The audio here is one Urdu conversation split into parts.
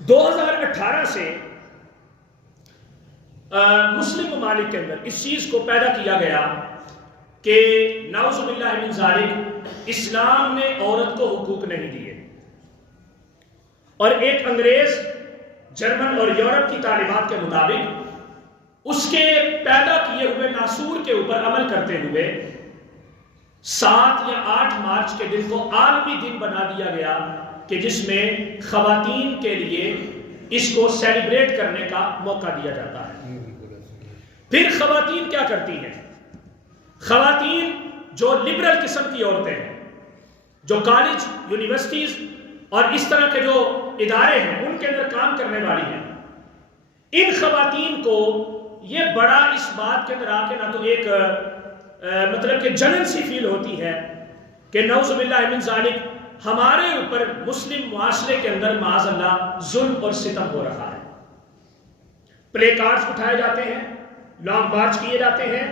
2018 سے مسلم ممالک کے اندر اس چیز کو پیدا کیا گیا کہ نعوذ باللہ من ذالک اسلام نے عورت کو حقوق نہیں دیے، اور ایک انگریز، جرمن اور یورپ کی تعلیمات کے مطابق اس کے پیدا کیے ہوئے ناسور کے اوپر عمل کرتے ہوئے 7 یا 8 مارچ کے دن کو عالمی دن بنا دیا گیا کہ جس میں خواتین کے لیے اس کو سیلیبریٹ کرنے کا موقع دیا جاتا ہے۔ پھر خواتین کیا کرتی ہیں؟ خواتین جو لبرل قسم کی عورتیں ہیں، جو کالج، یونیورسٹیز اور اس طرح کے جو ادارے ہیں ان کے اندر کام کرنے والی ہیں، ان خواتین کو یہ بڑا اس بات کے اندر آ کے نہ تو ایک مطلب کہ جلن سی فیل ہوتی ہے کہ نعوذ باللہ من ذالک ہمارے اوپر مسلم معاشرے کے اندر معاذ اللہ ظلم اور ستم ہو رہا ہے۔ پلے کارڈز اٹھائے جاتے ہیں، لانگ مارچ کیے جاتے ہیں،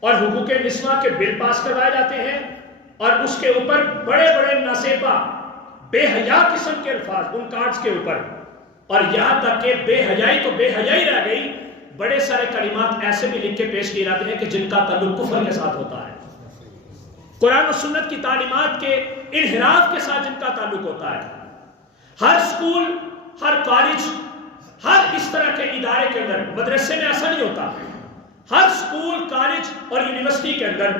اور حقوق نسواں کے بل پاس کروائے جاتے ہیں، اور اس کے اوپر بڑے بڑے نازیبا بے حیا قسم کے الفاظ ان کارڈز کے اوپر، اور یہاں تک کہ بے حیائی تو بے حیائی رہ گئی، بڑے سارے کلمات ایسے بھی لکھ کے پیش کیے جاتے ہیں کہ جن کا تعلق کفر کے ساتھ ہوتا ہے، قرآن و سنت کی تعلیمات کے انحراف کے ساتھ جن کا تعلق ہوتا ہے۔ ہر سکول، ہر کالج، ہر اس طرح کے ادارے کے اندر، مدرسے میں ایسا نہیں ہوتا، ہر سکول، کالج اور یونیورسٹی کے اندر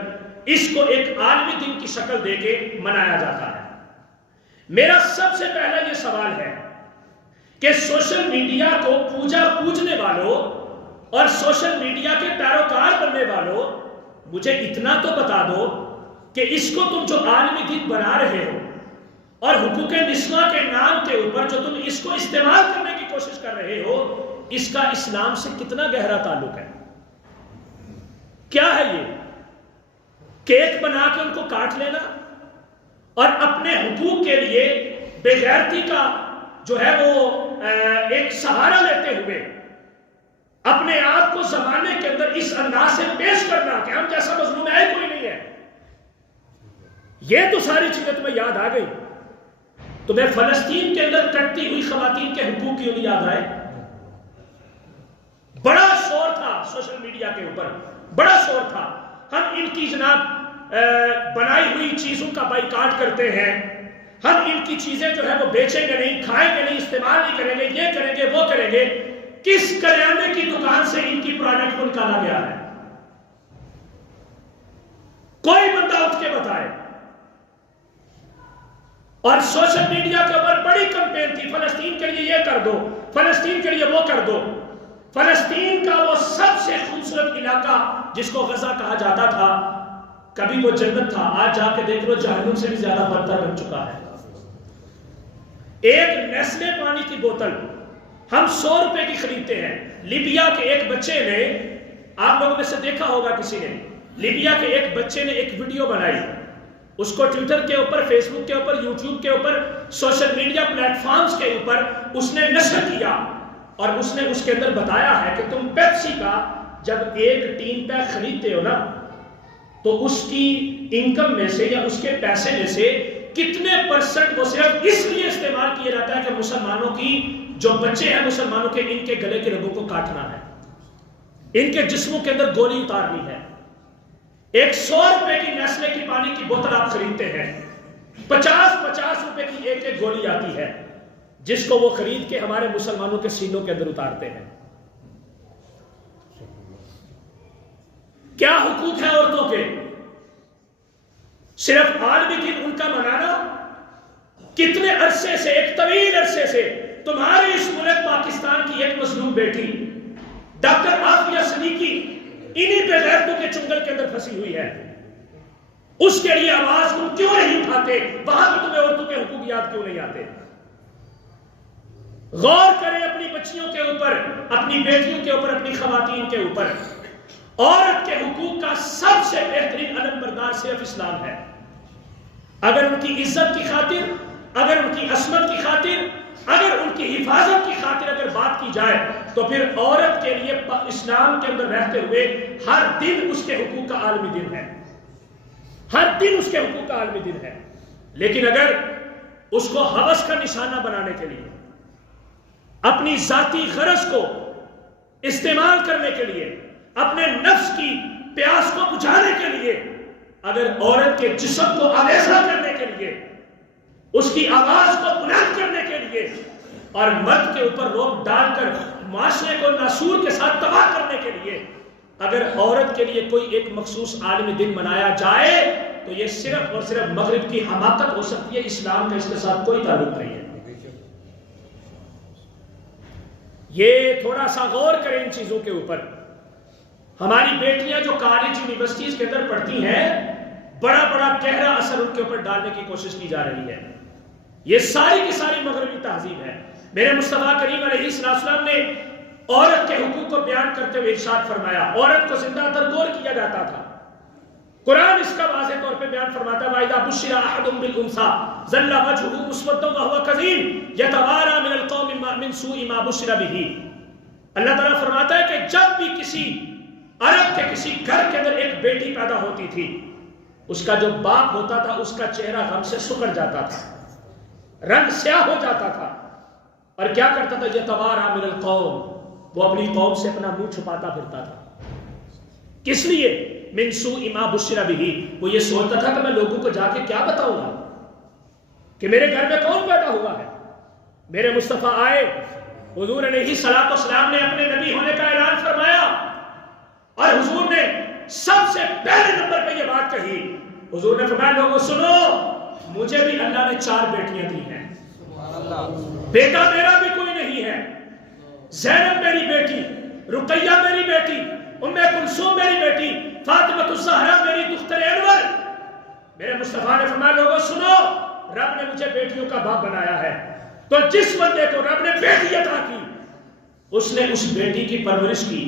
اس کو ایک عالمی دن کی شکل دے کے منایا جاتا ہے۔ میرا سب سے پہلا یہ سوال ہے کہ سوشل میڈیا کو پوجنے والوں اور سوشل میڈیا کے پیروکار بننے والوں، مجھے اتنا تو بتا دو کہ اس کو تم جو عالمی دن بنا رہے ہو اور حقوق نسواں کے نام کے اوپر جو تم اس کو استعمال کرنے کی کوشش کر رہے ہو، اس کا اسلام سے کتنا گہرا تعلق ہے؟ کیا ہے یہ؟ کیک بنا کے ان کو کاٹ لینا اور اپنے حقوق کے لیے بے غیرتی کا جو ہے وہ ایک سہارا لیتے ہوئے اپنے آپ کو زمانے کے اندر اس انداز سے پیش کرنا کہ ہم جیسا مظلوم ہے کوئی نہیں ہے۔ یہ تو ساری چیزیں تمہیں یاد آ گئی، تمہیں فلسطین کے اندر کٹتی ہوئی خواتین کے حقوق کیوں نہیں یاد آئے؟ بڑا شور تھا سوشل میڈیا کے اوپر، بڑا شور تھا، ہم ان کی جناب بنائی ہوئی چیزوں کا بائیکاٹ کرتے ہیں، ہم ان کی چیزیں جو ہے وہ بیچیں گے نہیں، کھائیں گے نہیں، استعمال نہیں کریں گے، یہ کریں گے، وہ کریں گے۔ کس کریانے کی دکان سے ان کی پروڈکٹ کو نکالا گیا ہے؟ کوئی بندہ اٹھ کے بتائے۔ اور سوشل میڈیا کے اوپر بڑی کمپین تھی، فلسطین کے لیے یہ کر دو، فلسطین کے لیے وہ کر دو۔ فلسطین کا وہ سب سے خوبصورت علاقہ جس کو غزہ کہا جاتا تھا، کبھی وہ جنت تھا، آج جا کے دیکھ لو جہنم سے بھی زیادہ بدتر بن چکا ہے۔ ایک نیسلے پانی کی بوتل ہم 100 روپے کی خریدتے ہیں۔ لیبیا کے ایک بچے نے، آپ لوگوں میں سے دیکھا ہوگا کسی نے، لیبیا کے ایک بچے نے ایک ویڈیو بنائی، اس کو ٹویٹر کے اوپر، فیس بک کے اوپر، یوٹیوب کے اوپر، سوشل میڈیا پلیٹ فارمز کے اوپر اس نے نشر کیا، اور اس نے اس کے اندر بتایا ہے کہ تم پیپسی کا جب ایک ٹین پیک خریدتے ہو نا، تو اس کی انکم میں سے یا اس کے پیسے میں سے کتنے % وہ صرف اس لیے استعمال کیا جاتا ہے کہ مسلمانوں کی جو بچے ہیں مسلمانوں کے، ان کے گلے کے رگوں کو کاٹنا ہے، ان کے جسموں کے اندر گولی اتارنی ہے۔ ایک 100 روپے کی نیسلے کی پانی کی بوتل آپ خریدتے ہیں، 50 روپے کی ایک گولی آتی ہے جس کو وہ خرید کے ہمارے مسلمانوں کے سینوں کے اندر اتارتے ہیں۔ کیا حقوق ہیں عورتوں کے؟ صرف عالمی دن ان کا منانا؟ کتنے عرصے سے، ایک طویل عرصے سے تمہارے اس ملک پاکستان کی ایک مظلوم بیٹی ڈاکٹر عافیہ صدیقی انہی بے غیرتوں کے چنگل کے اندر پھنسی ہوئی ہے، اس کے لیے آواز تم کیوں نہیں اٹھاتے؟ وہاں بھی تمہیں عورتوں کے حقوق یاد کیوں نہیں آتے؟ غور کریں اپنی بچیوں کے اوپر، اپنی بیٹیوں کے اوپر، اپنی خواتین کے اوپر۔ عورت کے حقوق کا سب سے بہترین علم بردار صرف اسلام ہے۔ اگر ان کی عزت کی خاطر، اگر ان کی عصمت کی خاطر، اگر ان کی حفاظت کی خاطر اگر بات کی جائے تو پھر عورت کے لیے اسلام کے اندر رہتے ہوئے ہر دن اس کے حقوق کا عالمی دن ہے، ہر دن اس کے حقوق کا عالمی دن ہے۔ لیکن اگر اس کو ہوس کا نشانہ بنانے کے لیے، اپنی ذاتی غرض کو استعمال کرنے کے لیے، اپنے نفس کی پیاس کو بجھانے کے لیے، اگر عورت کے جسم کو آویزہ کرنے کے لیے، اس کی آواز کو بلند کرنے کے لیے، اور مرد کے اوپر روک ڈال کر معاشرے کو ناسور کے ساتھ تباہ کرنے کے لیے اگر عورت کے لیے کوئی ایک مخصوص عالمی دن منایا جائے تو یہ صرف اور صرف مغرب کی حماقت ہو سکتی ہے، اسلام کا اس کے ساتھ کوئی تعلق نہیں ہے۔ یہ تھوڑا سا غور کریں ان چیزوں کے اوپر۔ ہماری بیٹیاں جو کالج یونیورسٹیز کے اندر پڑھتی ہیں، بڑا بڑا گہرا اثر ان کے اوپر ڈالنے کی کوشش کی جا رہی ہے۔ یہ ساری کی ساری مغربی تہذیب ہے۔ میرے مصطفیٰ کریم علیہ السلام نے عورت کے حقوق کو بیان کرتے ہوئے ارشاد فرمایا، عورت کو زندہ تردور کیا جاتا تھا۔ قرآن اس کا واضح طور پہ بیان فرماتا ہے، وَإِذَا بُشِّرَ أَحَدٌ بِالْأُنثىٰ ظَلَّ وَجْهُهُ مُسْوَدًّا وَهُوَ كَظِيمٌ يَتَوَارَىٰ مِنَ الْقَوْمِ مِنْ سُوءِ مَا بُشِّرَ بِهِ۔ اللہ تعالیٰ فرماتا ہے کہ جب بھی کسی عرب کے کسی گھر کے اندر ایک بیٹی پیدا ہوتی تھی، اس کا جو باپ ہوتا تھا اس کا چہرہ غم سے سکڑ جاتا تھا، رنگ سیاہ ہو جاتا تھا، اور کیا کرتا تھا؟ يَتَوَارَىٰ مِنَ الْقَوْمِ، وہ اپنی قوم سے اپنا منہ چھپاتا پھرتا تھا۔ کس لیے؟ من سوء ما بشر بہ، وہ یہ سوچتا تھا کہ میں لوگوں کو جا کے کیا بتاؤں گا کہ میرے گھر میں کون پیدا ہوا ہے۔ میرے مصطفیٰ آئے، حضور علیہ السلام نے اپنے نبی ہونے کا اعلان فرمایا، اور حضور نے سب سے پہلے نمبر پہ یہ بات کہی۔ حضور نے فرمایا، لوگوں سنو، مجھے بھی اللہ نے 4 بیٹیاں دی ہیں، بیٹا میرا بھی کوئی نہیں ہے۔ زینب میری بیٹی، رقیہ میری بیٹی، ام کلثوم میری بیٹی، فاطمہ الزہرا میری دختر انور۔ میرے مصطفیٰ نے فرمایا، لوگوں سنو، رب نے مجھے بیٹیوں کا باپ بنایا ہے، تو جس بندے کو رب نے بیٹی عطا کی، اس نے اس بیٹی کی پرورش کی،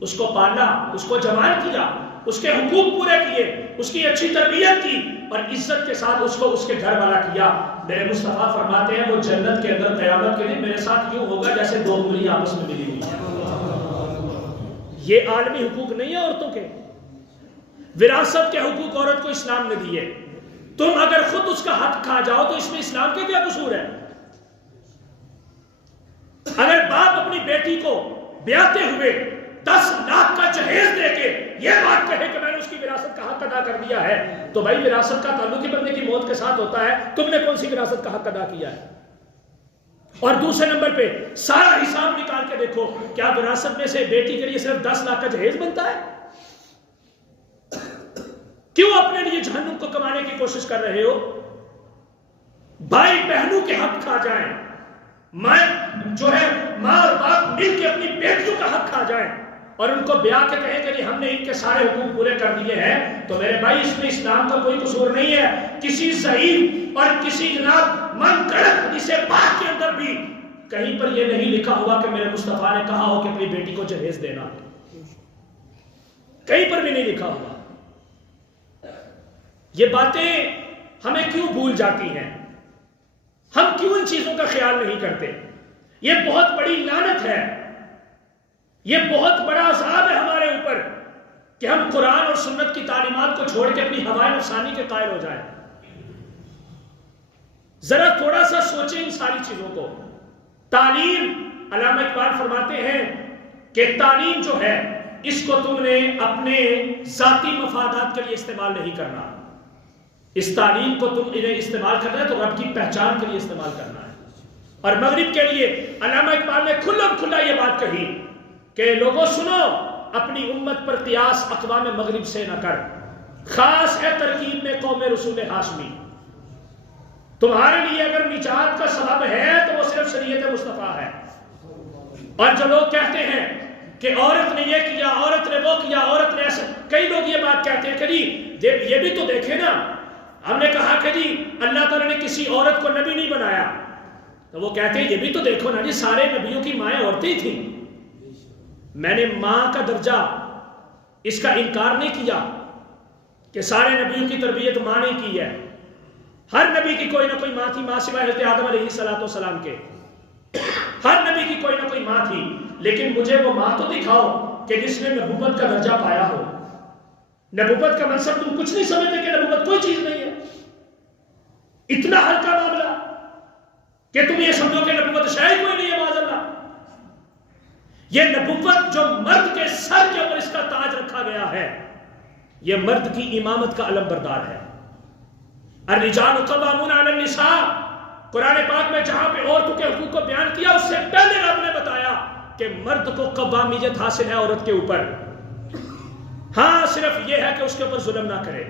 اس کو پالا، اس کو جوان کیا، اس کے حقوق پورے کیے، اس کی اچھی تربیت کی، اور عزت کے ساتھ اس کو اس کے گھر والا کیا۔ میرے مصطفیٰ فرماتے ہیں، وہ جنت کے اندر قیامت کے دن میرے ساتھ یوں ہوگا جیسے 2 انگلی آپس میں ملی ہوئی ہے۔ یہ عالمی حقوق نہیں ہے عورتوں کے، وراثت کے حقوق عورت کو اسلام نے دیے۔ تم اگر خود اس کا حق کھا جاؤ تو اس میں اسلام کے کیا قصور ہے؟ اگر باپ اپنی بیٹی کو بیاتے ہوئے 10 لاکھ کا جہیز دے کے یہ بات کہے کہ میں نے اس کی وراثت کا حق ادا کر دیا ہے، تو بھائی وراثت کا تعلق ہی بندے کی موت کے ساتھ ہوتا ہے، تم نے کون سی وراثت کا حق ادا کیا ہے؟ اور دوسرے نمبر پہ سارا حساب نکال کے دیکھو، کیا وراثت میں سے بیٹی کے لیے صرف 10 لاکھ کا جہیز بنتا ہے؟ کیوں اپنے لیے جہنم کو کمانے کی کوشش کر رہے ہو؟ بھائی بہنوں کے حق کھا جائیں، ماں اور باپ مل کے اپنی بیٹیوں کا حق کھا جائیں اور ان کو بیاہ کے کہیں کہ ہم نے ان کے سارے حقوق پورے کر دیے ہیں، تو میرے بھائی اس میں اسلام کا کوئی قصور نہیں ہے۔ کسی ضعیف اور کسی جناب من گھڑت حدیث پاک کے اندر بھی کہیں پر یہ نہیں لکھا ہوا کہ میرے مصطفیٰ نے کہا ہو کہ اپنی بیٹی کو جہیز دینا، کہیں پر بھی نہیں لکھا ہوا۔ یہ باتیں ہمیں کیوں بھول جاتی ہیں؟ ہم کیوں ان چیزوں کا خیال نہیں کرتے؟ یہ بہت بڑی لعنت ہے، یہ بہت بڑا عذاب ہے ہمارے اوپر کہ ہم قرآن اور سنت کی تعلیمات کو چھوڑ کے اپنی ہوائے نفسانی کے قائل ہو جائیں۔ ذرا تھوڑا سا سوچیں ان ساری چیزوں کو۔ تعلیم، علامہ اقبال فرماتے ہیں کہ تعلیم جو ہے اس کو تم نے اپنے ذاتی مفادات کے لیے استعمال نہیں کرنا، اس تعلیم کو تم انہیں استعمال کرنا ہے تو رب کی پہچان کے لیے استعمال کرنا ہے۔ اور مغرب کے لیے علامہ اقبال نے کھلم کھلا یہ بات کہی کہ لوگوں سنو، اپنی امت پر قیاس اقوام مغرب سے نہ کر، خاص ہے ترکیب میں قوم رسول ہاشمی۔ تمہارے لیے اگر نجات کا سبب ہے تو وہ صرف شریعت مصطفیٰ ہے۔ اور جو لوگ کہتے ہیں کہ عورت نے یہ کیا، عورت نے وہ کیا، عورت نے ایسا، کئی لوگ یہ بات کہتے ہیں کہ جی یہ بھی تو دیکھیں نا، ہم نے کہا کہ جی اللہ تعالیٰ نے کسی عورت کو نبی نہیں بنایا، تو وہ کہتے ہیں یہ بھی تو دیکھو نا جی، سارے نبیوں کی مائیں عورتیں تھیں۔ میں نے ماں کا درجہ اس کا انکار نہیں کیا کہ سارے نبیوں کی تربیت ماں نے کی ہے، ہر نبی کی کوئی نہ کوئی ماں تھی، ماں سوائے حضرت آدم علیہ السلام کے، ہر نبی کی کوئی نہ کوئی ماں تھی، لیکن مجھے وہ ماں تو دکھاؤ کہ جس نے نبوت کا درجہ پایا ہو۔ نبوت کا منصب تم کچھ نہیں سمجھتے کہ نبوت کوئی چیز نہیں ہے؟ اتنا ہلکا معاملہ کہ تم یہ سمجھو کہ نبوت شاید کوئی نہیں ہے، معاذ اللہ۔ یہ نبوت جو مرد کے سر کے اوپر اس کا تاج رکھا گیا ہے، یہ مرد کی امامت کا علم بردار ہے۔ الرجال قوامون علی النساء، قرآن پاک میں جہاں پہ عورتوں کے حقوق کو بیان کیا، اس سے پہلے رب نے بتایا کہ مرد کو قوامیت حاصل ہے عورت کے اوپر۔ ہاں صرف یہ ہے کہ اس کے اوپر ظلم نہ کرے،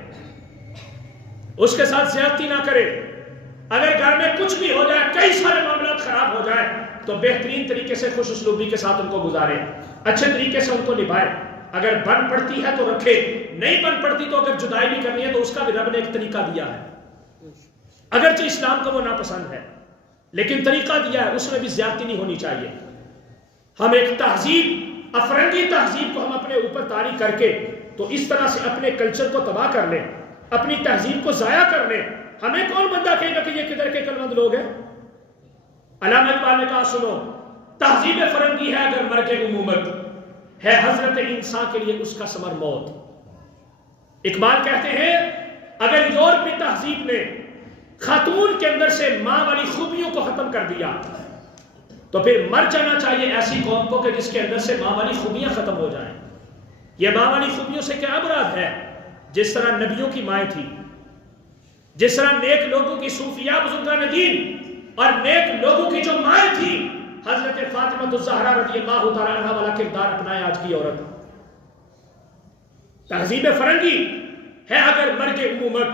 اس کے ساتھ زیادتی نہ کرے۔ اگر گھر میں کچھ بھی ہو جائے، کئی سارے معاملات خراب ہو جائے، تو بہترین طریقے سے خوش اسلوبی کے ساتھ ان کو گزارے، اچھے طریقے سے ان کو نبھائے۔ اگر بن پڑتی ہے تو رکھے، نہیں بن پڑتی تو اگر جدائی بھی کرنی ہے تو اس کا بھی رب نے ایک طریقہ دیا ہے، اگرچہ اسلام کو وہ ناپسند ہے لیکن طریقہ دیا ہے، اس میں بھی زیادتی نہیں ہونی چاہیے۔ ہم ایک تہذیب، افرنگی تہذیب کو ہم اپنے اوپر طاری کر کے تو اس طرح سے اپنے کلچر کو تباہ کر لیں، اپنی تہذیب کو ضائع کر لیں۔ ہمیں کون بندہ کہے گا کہ یہ کدھر کے کلمند لوگ ہیں؟ علامہ اقبال نے کہا سنو، تہذیب فرنگی ہے اگر مرگ عمومت، ہے حضرت انسان کے لیے اس کا ثمر موت۔ اقبال کہتے ہیں اگر یورپی تہذیب نے خاتون کے اندر سے ماں والی خوبیوں کو ختم کر دیا تو پھر مر جانا چاہیے ایسی قوم کو کہ جس کے اندر سے ماں والی خوبیاں ختم ہو جائیں۔ یہ ماں والی خوبیوں سے کیا مراد ہے؟ جس طرح نبیوں کی مائیں تھی، جس طرح نیک لوگوں کی صوفیاء بزرگان دین اور نیک لوگوں کی جو مائیں تھی، حضرت فاطمہ الزہرا رضی اللہ تعالیٰ عنہ والا کردار اپنائے آج کی عورت۔ تہذیب فرنگی ہے اگر مرگ عمومت،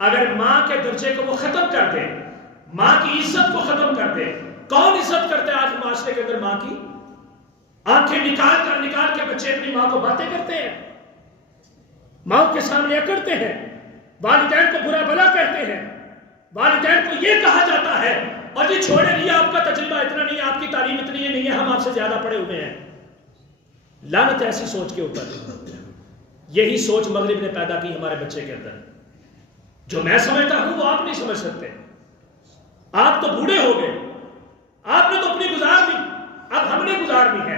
اگر ماں کے درجے کو وہ ختم کر دے، ماں کی عزت کو ختم کر دے۔ کون عزت کرتے ہیں آج معاشرے کے اندر ماں کی؟ آنکھیں نکال کے بچے اپنی ماں کو باتیں کرتے ہیں، ماں کے سامنے اکڑتے ہیں، والدین کو برا بھلا کہتے ہیں، والدین کو یہ کہا جاتا ہے اور جی چھوڑے نہیں، آپ کا تجربہ اتنا نہیں ہے، آپ کی تعلیم اتنی نہیں ہے، ہم آپ سے زیادہ پڑھے ہوئے ہیں۔ لعنت ایسی سوچ کے اوپر۔ یہی سوچ مغرب نے پیدا کی ہمارے بچے کے اندر۔ جو میں سمجھتا ہوں وہ آپ نہیں سمجھ سکتے، آپ تو بوڑھے ہو گئے، آپ نے تو اپنی گزار دی، اب ہم نے گزارنی ہے۔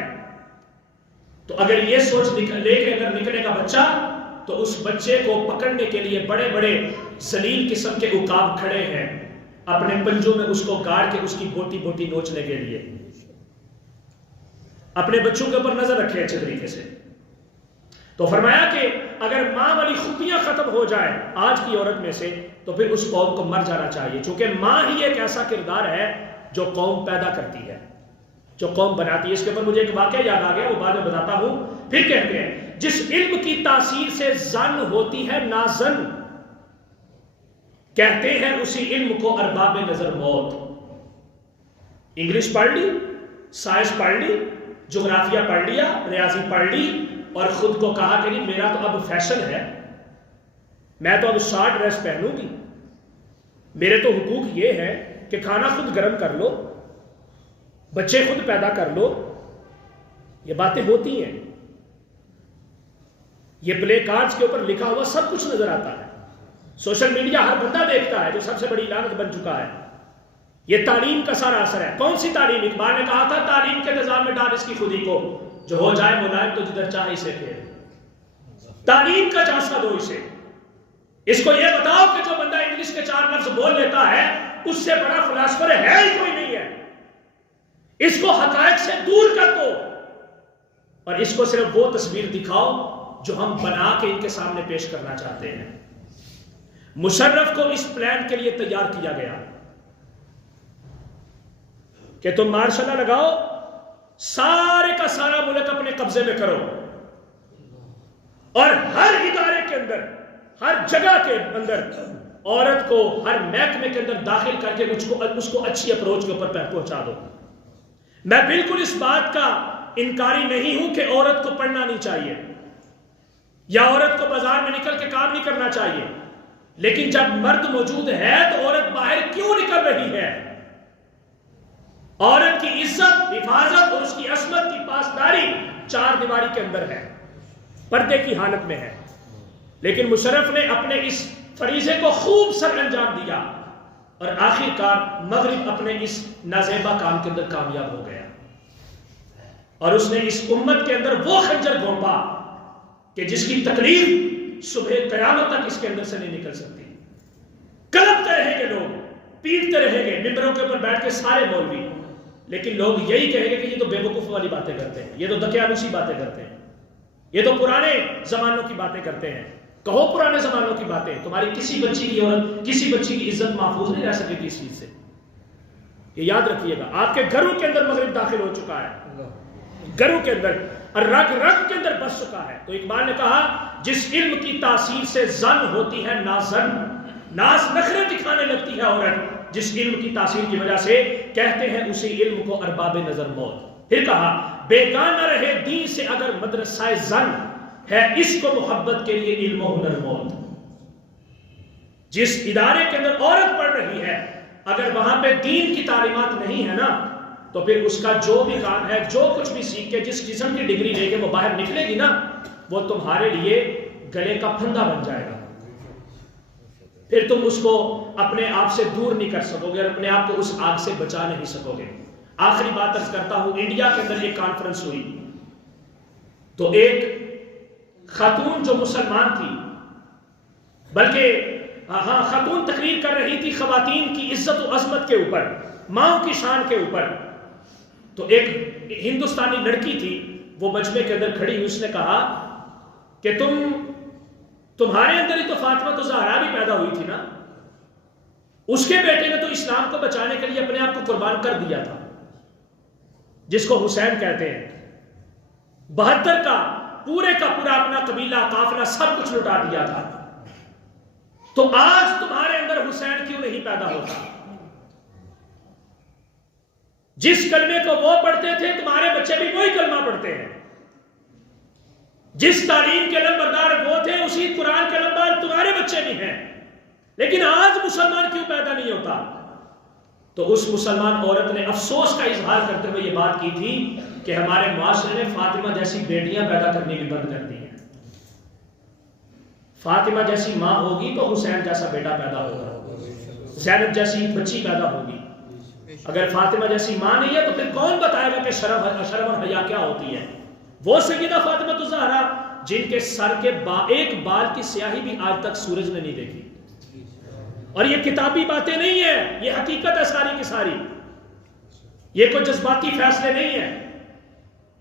تو اگر یہ سوچ لے کے اگر نکلے گا بچہ تو اس بچے کو پکڑنے کے لیے بڑے بڑے ذلیل قسم کے عقاب کھڑے ہیں اپنے پنجوں میں، اس کو گاڑ کے اس کی بوٹی بوٹی نوچنے کے لیے۔ اپنے بچوں کے اوپر نظر رکھے اچھے طریقے سے۔ تو فرمایا کہ اگر ماں والی خوبیاں ختم ہو جائے آج کی عورت میں سے تو پھر اس قوم کو مر جانا چاہیے، چونکہ ماں ہی ایک ایسا کردار ہے جو قوم پیدا کرتی ہے، جو قوم بناتی ہے۔ اس کے اوپر مجھے ایک واقعہ یاد آ گیا، وہ بعد میں بتاتا ہوں۔ پھر کہتے ہیں جس علم کی تاثیر سے زن ہوتی ہے نازن، کہتے ہیں اسی علم کو ارباب نظر موت۔ انگلش پڑھ لی، سائنس پڑھ لی، جغرافیہ پڑھ لیا، ریاضی پڑھ لی، اور خود کو کہا کہ نہیں میرا تو اب فیشن ہے، میں تو اب شارٹ ڈریس پہنوں گی، میرے تو حقوق یہ ہے کہ کھانا خود گرم کر لو، بچے خود پیدا کر لو۔ یہ باتیں ہوتی ہیں، یہ پلے کارڈز کے اوپر لکھا ہوا سب کچھ نظر آتا ہے، سوشل میڈیا ہر بندہ دیکھتا ہے، جو سب سے بڑی لعنت بن چکا ہے۔ یہ تعلیم کا سارا اثر ہے۔ کون سی تعلیم؟ اقبال نے کہا تھا تعلیم کے نظام میں ڈال اس کی خودی کو، جو ہو جائے ملائم تو جدھر چاہے اسے پھیر۔ تعلیم کا جھانسا دو اسے، اس کو یہ بتاؤ کہ جو بندہ انگلش کے 4 لفظ بول لیتا ہے اس سے بڑا فلاسفر ہے ہی کوئی نہیں ہے۔ اس کو حقائق سے دور کر دو اور اس کو صرف وہ تصویر دکھاؤ جو ہم بنا کے ان کے سامنے پیش کرنا چاہتے ہیں۔ مشرف کو اس پلان کے لیے تیار کیا گیا کہ تم مارشاء اللہ لگاؤ، سارے کا سارا ملک اپنے قبضے میں کرو، اور ہر ادارے کے اندر، ہر جگہ کے اندر عورت کو ہر محکمے کے اندر داخل کر کے اس کو اچھی اپروچ کے اوپر پہنچا دو۔ میں بالکل اس بات کا انکاری نہیں ہوں کہ عورت کو پڑھنا نہیں چاہیے یا عورت کو بازار میں نکل کے کام نہیں کرنا چاہیے، لیکن جب مرد موجود ہے تو عورت باہر کیوں نکل رہی ہے؟ عورت کی عزت، حفاظت اور اس کی عصمت کی پاسداری 4 دیواری کے اندر ہے، پردے کی حالت میں ہے۔ لیکن مشرف نے اپنے اس فریضے کو خوب سر انجام دیا اور آخر کار مغرب اپنے اس نازیبا کام کے اندر کامیاب ہو گیا، اور اس نے اس امت کے اندر وہ خنجر گھونپا کہ جس کی تکلیف صبح قیامت تک اس کے اندر سے نہیں نکل سکتی۔ کلپتے رہیں گے لوگ، پیٹتے رہیں گے ممبروں کے اوپر بیٹھ کے سارے مولوی، لیکن لوگ یہی کہیں گے کہ یہ تو بے وقوف والی باتیں کرتے ہیں، یہ تو دقیانوسی باتیں کرتے ہیں، یہ تو پرانے زمانوں کی باتیں کرتے ہیں۔ کہو پرانے زمانوں کی باتیں، تمہاری کسی بچی کی عورت، کسی بچی کی عزت محفوظ نہیں رہ سکے گی اس چیز سے، یہ یاد رکھیے گا۔ آپ کے گھروں کے اندر مغرب داخل ہو چکا ہے، گھروں کے اندر، اور رگ رگ کے اندر بس چکا ہے۔ تو اقبال نے کہا جس علم کی تاثیر سے زن ہوتی ہے نازن، ناز نخرے دکھانے لگتی ہے عورت، جس علم کی تاثیر کی وجہ سے کہتے ہیں اسی علم کو ارباب نظر موت۔ پھر کہا بیگانہ رہے دین سے اگر مدرسہ زن، ہے اس کو محبت کے لیے علم و ہنر موت۔ جس ادارے کے اندر عورت پڑھ رہی ہے اگر وہاں پہ دین کی تعلیمات نہیں ہے نا، تو پھر اس کا جو بھی کام ہے، جو کچھ بھی سیکھ کے جس قسم کی ڈگری لے کے وہ باہر نکلے گی نا، وہ تمہارے لیے گلے کا پھندا بن جائے گا۔ پھر تم اس کو اپنے آپ سے دور نہیں کر سکو گے اور اپنے آپ کو اس آگ سے بچا نہیں سکو گے۔ آخری بات عرض کرتا ہوں، انڈیا کے اندر ایک کانفرنس ہوئی تو ایک خاتون جو مسلمان تھی، بلکہ خاتون تقریر کر رہی تھی خواتین کی عزت و عظمت کے اوپر، ماؤں کی شان کے اوپر، تو ایک ہندوستانی لڑکی تھی وہ مجمع کے اندر کھڑی ہوئی، اس نے کہا کہ تمہارے اندر ہی تو فاطمہ الزہرا بھی پیدا ہوئی تھی نا، اس کے بیٹے نے تو اسلام کو بچانے کے لیے اپنے آپ کو قربان کر دیا تھا، جس کو حسین کہتے ہیں، 72 کا پورے کا پورا اپنا قبیلہ قافلہ سب کچھ لٹا دیا تھا، تو آج تمہارے اندر حسین کیوں نہیں پیدا ہوتا؟ جس کلمے کو وہ پڑھتے تھے تمہارے بچے بھی وہی کلمہ پڑھتے ہیں، جس تعلیم کے علمبردار وہ تھے اسی قرآن کے علمبردار تمہارے بچے بھی ہیں، لیکن آج مسلمان کیوں پیدا نہیں ہوتا؟ تو اس مسلمان عورت نے افسوس کا اظہار کرتے ہوئے یہ بات کی تھی کہ ہمارے معاشرے نے فاطمہ جیسی بیٹیاں پیدا کرنے بھی بند کر دی ہیں۔ فاطمہ جیسی ماں ہوگی تو حسین جیسا بیٹا پیدا ہوگا، زینب جیسی بچی پیدا ہوگی۔ اگر فاطمہ جیسی ماں نہیں ہے تو پھر کون بتائے گا کہ شرم اور حیا کیا ہوتی ہے؟ وہ سیدہ فاطمہ الزہرا جن کے سر کے ایک بال کی سیاہی بھی آج تک سورج نے نہیں دیکھی، اور یہ کتابی باتیں نہیں ہیں، یہ حقیقت ہے ساری کی ساری، یہ کوئی جذباتی فیصلے نہیں ہیں۔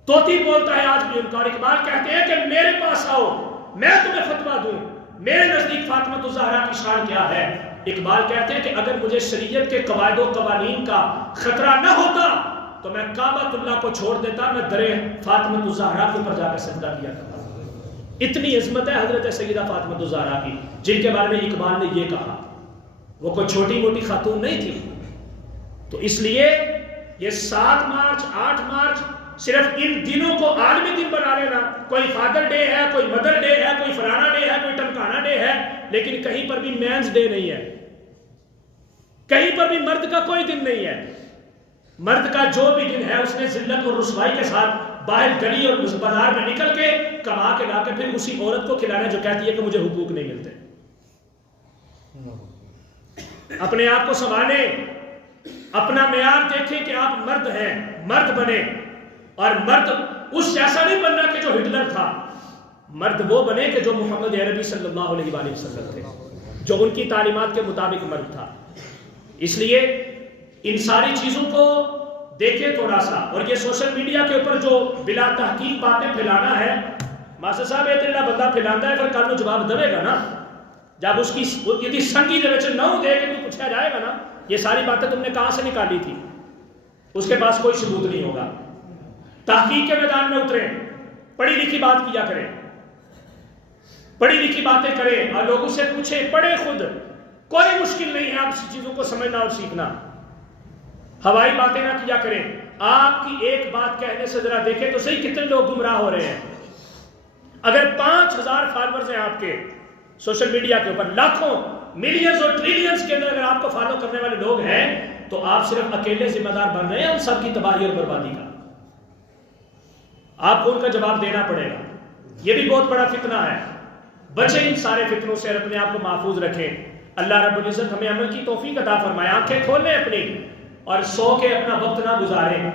طوطی بولتا ہے آج بھی ان کا، اور اقبال کہتے ہیں کہ میرے پاس آؤ میں تمہیں فتویٰ دوں، میرے نزدیک فاطمہ الزہرا کی شان کیا ہے۔ اقبال کہتے ہیں کہ اگر مجھے شریعت کے قواعد و قوانین کا خطرہ نہ ہوتا تو میں کعبۃ اللہ کو چھوڑ دیتا، میں در فاطمہ الزہرا کے اوپر جا کے سجدہ کیا کرتا۔ اتنی عظمت ہے حضرت سیدہ فاطمہ الزہرا کی، جن کے بارے میں اقبال نے یہ کہا، وہ کوئی چھوٹی موٹی خاتون نہیں تھی۔ تو اس لیے یہ 7 مارچ 8 مارچ صرف ان دنوں کو عالمی دن بنا لینا، کوئی فادر ڈے ہے، کوئی مدر ڈے ہے، کوئی فلانا ڈے ہے، کوئی ٹمکانا ڈے ہے، لیکن کہیں پر بھی مینز ڈے نہیں ہے، کہیں پر بھی مرد کا کوئی دن نہیں ہے۔ مرد کا جو بھی دن ہے اس نے ذلت اور رسوائی کے ساتھ باہر گلی اور بازار میں نکل کے کما کے لا کے پھر اسی عورت کو کھلانا جو کہتی ہے کہ مجھے حقوق نہیں ملتے۔ اپنے آپ کو سنبھالیں، اپنا معیار دیکھیں کہ آپ مرد ہیں، مرد بنے، اور مرد اس جیسا نہیں بننا کہ جو ہٹلر تھا، مرد وہ بنے کہ جو محمد عربی صلی اللہ علیہ وآلہ وسلم تھے، جو ان کی تعلیمات کے مطابق مرد تھا۔ اس لیے ان ساری چیزوں کو دیکھیں تھوڑا سا، اور یہ سوشل میڈیا کے اوپر جو بلا تحقیق باتیں پھیلانا ہے، ماسٹر صاحب یہ تیرا بندہ پھیلاتا ہے پھر کل جواب دے گا نا، جب اس کی یدی سنگی دے وچ نہ دے کے بھی پوچھا جائے گا نا یہ ساری باتیں تم نے کہاں سے نکالی تھی، اس کے پاس کوئی ثبوت نہیں ہوگا۔ تحقیق کے میدان میں اتریں، پڑھی لکھی بات کیا کریں، پڑھی لکھی باتیں کریں اور لوگوں سے پوچھیں، پڑھیں خود، کوئی مشکل نہیں ہے آپ چیزوں کو سمجھنا اور سیکھنا۔ ہوائی باتیں نہ کیا کریں، آپ کی ایک بات کہنے سے ذرا دیکھیں تو صحیح کتنے لوگ گمراہ ہو رہے ہیں۔ اگر 5000 فالوورز ہیں آپ کے سوشل میڈیا کے اوپر، لاکھوں ملینز اور ٹریلینز کے اندر اگر آپ کو فالو کرنے والے لوگ ہیں تو آپ صرف اکیلے ذمہ دار بن رہے ہیں ان سب کی تباہی اور بربادی کا، آپ کو ان کا جواب دینا پڑے گا۔ یہ بھی بہت بڑا فتنہ ہے، بچیں ان سارے فتنوں سے اور اپنے آپ کو محفوظ رکھیں۔ اللہ رب العزت ہمیں عمل کی توفیق عطا فرمائے۔ آنکھیں کھولیں اپنی اور سو کے اپنا وقت نہ گزاریں،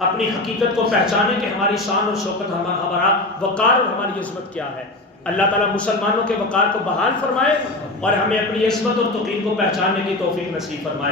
اپنی حقیقت کو پہچانیں کہ ہماری شان اور شوکت، ہمارا وقار اور ہماری عظمت کیا ہے۔ اللہ تعالیٰ مسلمانوں کے وقار کو بحال فرمائے اور ہمیں اپنی عظمت اور توقیر کو پہچاننے کی توفیق نصیب فرمائے۔